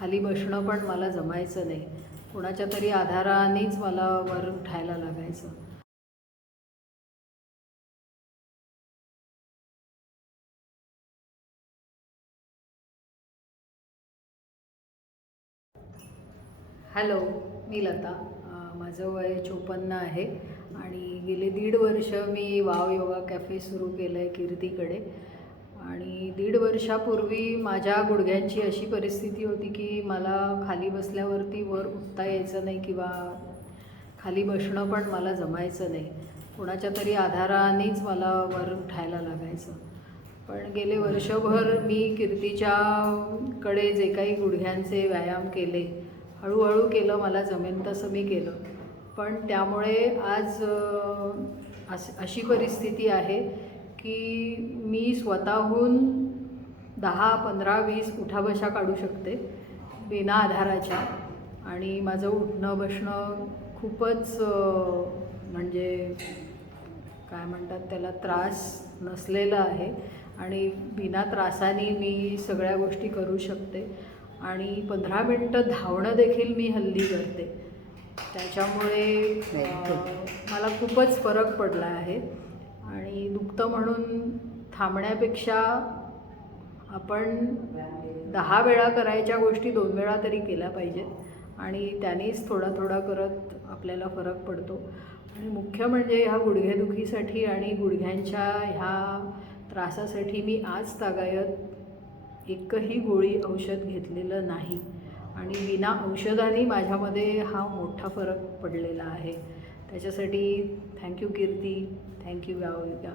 खाली बसणं पण मला जमायचं नाही. कोणाच्या तरी आधारानेच मला वर उठायला लागायचं. हॅलो, मी लता. माझं वय 54 आहे आणि गेले 1.5 वर्ष मी वाव योगा कॅफे सुरू केलं आहे कीर्तीकडे. आणि 1.5 वर्षापूर्वी माझ्या गुडघ्यांची अशी परिस्थिती होती की मला खाली बसल्यावरती वर उठता यायचं नाही किंवा खाली बसणं पण मला जमायचं नाही. कोणाच्या तरी आधारानेच मला वर उठायला लागायचं. पण गेले वर्षभर मी कीर्तीच्याकडे जे काही गुडघ्यांचे व्यायाम केले, हळूहळू केलं, मला जमेल तसं मी केलं. पण त्यामुळे आज अशी परिस्थिती आहे की मी स्वतःहून 10, 15, 20 उठाबशा काढू शकते बिना आधाराच्या. आणि माझं उठणं बसणं खूपच म्हणजे काय म्हणतात त्याला, त्रास नसलेला आहे आणि बिना त्रासाने मी सगळ्या गोष्टी करू शकते. आणि 15 मिनटं धावणं देखील मी हल्ली करते. त्याच्यामुळे मला खूपच फरक पडला आहे. आणि दुखतं म्हणून थांबण्यापेक्षा आपण 10 वेळा करायच्या गोष्टी 2 वेळा तरी केल्या पाहिजेत आणि त्यानेच थोडा थोडा करत आपल्याला फरक पडतो. आणि मुख्य म्हणजे ह्या गुडघेदुखीसाठी आणि गुडघ्यांच्या ह्या त्रासासाठी मी आज तागायत एकही गोळी औषध घेतलेलं नाही आणि बिना औषधाने माझ्यामध्ये हा मोठा फरक पडलेला आहे. त्याच्यासाठी थँक्यू कीर्ती, थँक्यू व्यावविका.